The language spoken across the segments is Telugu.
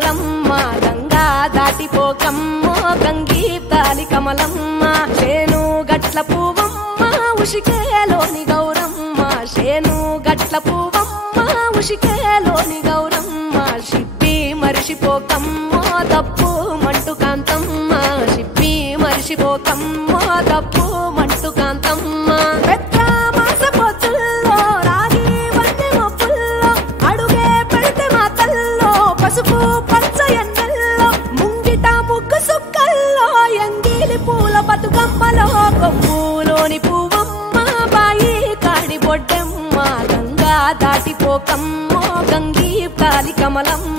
కమలమ్మ గంగా దాటిపోకమ్మో గంగీతాలి కమలమ్మ శేను గట్ల పువ్వమ్మ ఉషికేలోని గౌరమ్మ శేను గట్ల పువ్వమ్మ ఉషికేలోని గౌరమ్మ షిప్పి మరిషిపోకమ్మో దప్పు మంటు కాంతమ్మ షిప్పి మరిషిపోకమ్మో దప్పు మంటు కాంతమ్మ పసుపు పచ్చ ఎండల్లో ముంగిట ముగ్గు సుక్కల్లో ఎంగిలి పూల బతుకమ్మలో కొమ్ములోని పువ్వమ్మ బాయి కాడి బొడ్డమ్మ గంగా దాటిపోకమ్మో గంగీ కాలి కమలమ్మ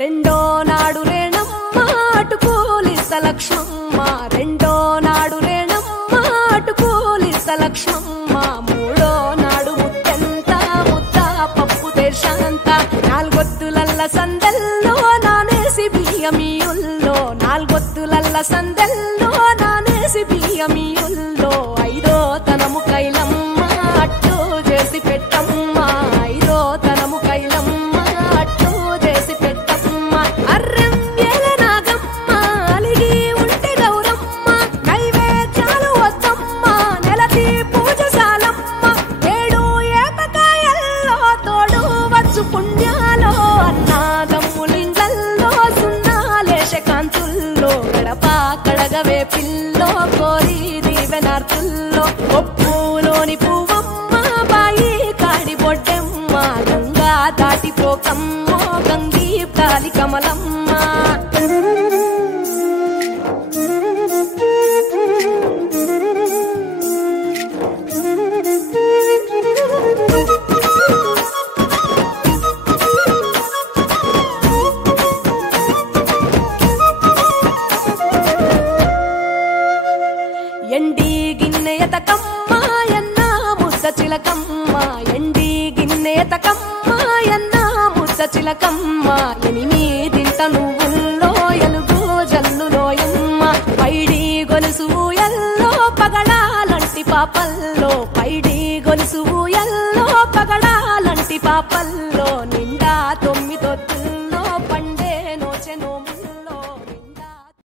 రెండో నాడు రేణమ్మ అటుకూలిస లక్ష్మమ్మ రెండో నాడు రేణమ్మ అటుకూలిస లక్ష్మమ్మ మూడో నాడు ముత్తెంత ముద్ద పప్పు దేశంత నాలుగొత్తులల్ల సందెల్లో నానేసి బియ్యమియుల్లో నాలుగొత్తులల్ల సందెల్లో నానేసి బియ్యమియుల్లో ఐదో తనము కైలమ్మ అట్టు చేసి పెట్టమ్మ ఐదో తనము కైలమ్మ అట్టు చేసి అర్రం ఏల నాగమ్మ అలిగి ఉంటే గౌరమ్మ నైవేద్యాలు వద్దమ్మ నెలతి పూజశాలమ్మ ఏడు ఏపకాయల్లో తోడు వచ్చు పుణ్యాలో అన్నాదమ్ములింగల్లో సున్నాలేశ కాంతుల్లో గడప కడగవే పిల్లో కోరి దీవెనార్తుల్లో ఒప్పులోని పువ్వమ్మ బాయి కాడి బొడ్డెమ్మ గంగా దాటిపోకమ్మో గంగీ కాలి కమలమ్మ ఎండి గిన్నెయతకమ్మ ఎన్న ముద్ద చిలకమ్మ ఎండి గిన్నెయతకమ్మ ఎన్న ముద్ద చిలకమ్మ ఎనిమిదింట నువ్వుల్లో ఎలుగు జల్లులోయమ్మ పైడి గొలుసు ఎల్లో పగడాలంటి పాపల్లో పైడి గొలుసు ఎల్లో పగడాలంటి పాపల్లో